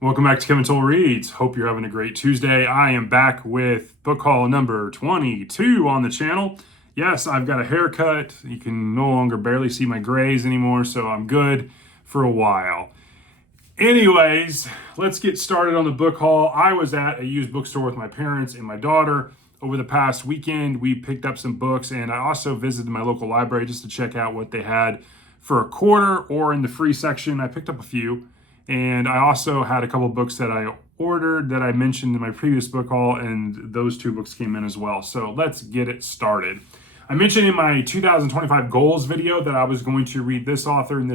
Welcome back to Kevin Toll Reads. Hope you're having a great Tuesday. I am back with book haul number 22 on the channel. Yes, I've got a haircut. You can no longer barely see my grays anymore, so I'm good for a while. Anyways, let's get started on the book haul. I was at a used bookstore with my parents and my daughter over the past weekend. We picked up some books, and I also visited my local library just to check out what they had for a quarter or in the free section. I picked up a few. And I also had a couple books that I ordered that I mentioned in my previous book haul, and those two books came in as well. So let's get it started. I mentioned in my 2025 goals video that I was going to read this author and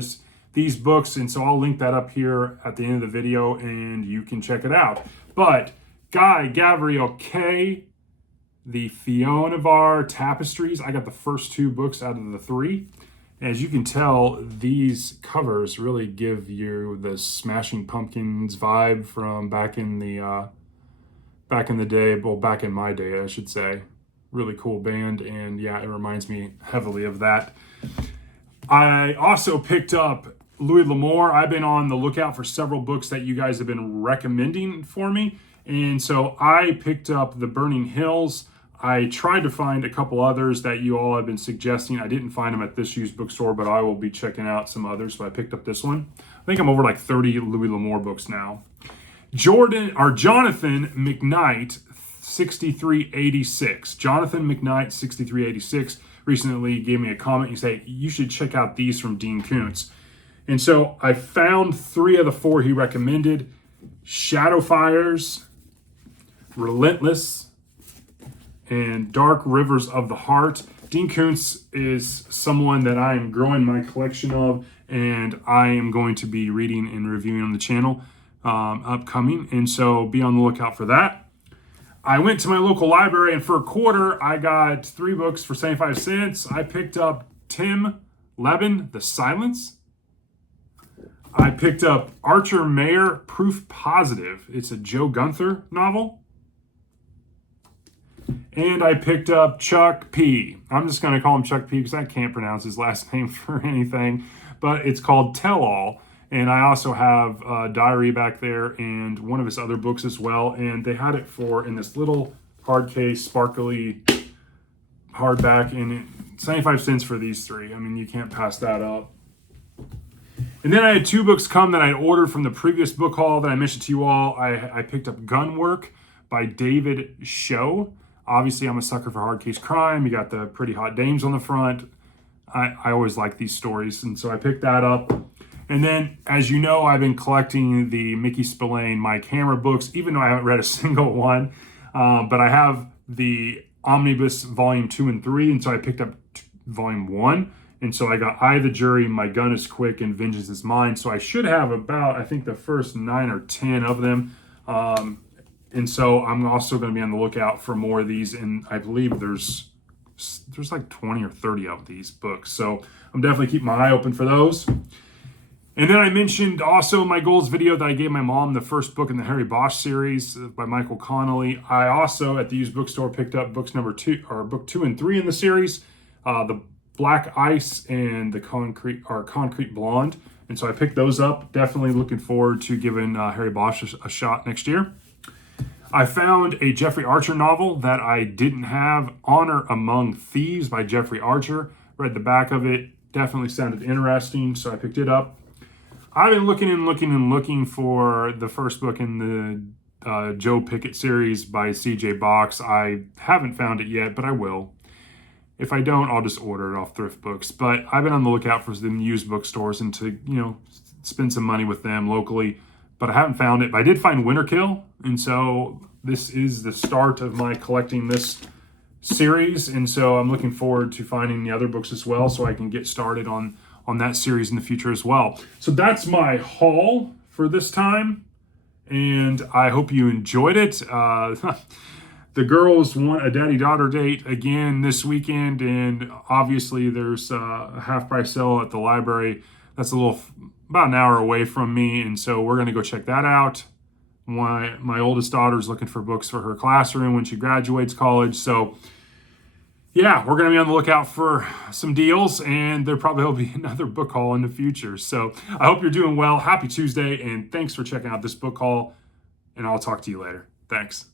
these books, and so I'll link that up here at the end of the video, and you can check it out. But Guy Gavriel Kay, the Fionnivar Tapestries, I got the first two books out of the three. As you can tell, these covers really give you the Smashing Pumpkins vibe from back in the day. Well, back in my day, I should say. Really cool band, and yeah, it reminds me heavily of that. I also picked up Louis L'Amour. I've been on the lookout for several books that you guys have been recommending for me, and so I picked up The Burning Hills. I tried to find a couple others that you all have been suggesting. I didn't find them at this used bookstore, but I will be checking out some others. So I picked up this one. I think I'm over like 30 Louis L'Amour books now. Jonathan McKnight, 6386. Jonathan McKnight, 6386, recently gave me a comment. He said, you should check out these from Dean Koontz. And so I found three of the four he recommended: Shadowfires, Relentless, and Dark Rivers of the Heart. Dean Koontz is someone that I am growing my collection of, and I am going to be reading and reviewing on the channel upcoming, and so be on the lookout for that. I went to my local library, and for a quarter, I got three books for 75 cents. I picked up Tim Levin, The Silence. I picked up Archer Mayer, Proof Positive. It's a Joe Gunther novel. And I picked up Chuck P. I'm just going to call him Chuck P because I can't pronounce his last name for anything. But it's called Tell All. And I also have a diary back there and one of his other books as well. And they had it in this little hard case, sparkly hardback. And 75 cents for these three. I mean, you can't pass that up. And then I had two books come that I ordered from the previous book haul that I mentioned to you all. I picked up Gunwork by David Show. Obviously, I'm a sucker for hard case crime. You got the pretty hot dames on the front. I always like these stories, and so I picked that up. And then, as you know, I've been collecting the Mickey Spillane Mike Hammer books, even though I haven't read a single one. But I have the Omnibus Volume 2 and 3, and so I picked up Volume 1. And so I got I, the Jury, My Gun is Quick, and Vengeance is Mine. So I should have about, I think, the first 9 or 10 of them. And so I'm also going to be on the lookout for more of these. And I believe there's like 20 or 30 of these books. So I'm definitely keeping my eye open for those. And then I mentioned also my goals video that I gave my mom, the first book in the Harry Bosch series by Michael Connolly. I also at the used bookstore picked up book 2 and 3 in the series, The Black Ice and the Concrete Blonde. And so I picked those up. Definitely looking forward to giving Harry Bosch a shot next year. I found a Jeffrey Archer novel that I didn't have, Honor Among Thieves by Jeffrey Archer. Read the back of it. Definitely sounded interesting, so I picked it up. I've been looking for the first book in the Joe Pickett series by C.J. Box. I haven't found it yet, but I will. If I don't, I'll just order it off Thrift Books. But I've been on the lookout for some used bookstores and to, spend some money with them locally. But I haven't found it. But I did find Winterkill, and so this is the start of my collecting this series. And so I'm looking forward to finding the other books as well, so I can get started on that series in the future as well. So that's my haul for this time, and I hope you enjoyed it. The girls want a daddy-daughter date again this weekend, and obviously there's a half-price sale at the library. That's about an hour away from me, and so we're going to go check that out. My oldest daughter is looking for books for her classroom when she graduates college, so yeah, we're going to be on the lookout for some deals, and there probably will be another book haul in the future. So I hope you're doing well. Happy Tuesday, and thanks for checking out this book haul, and I'll talk to you later. Thanks.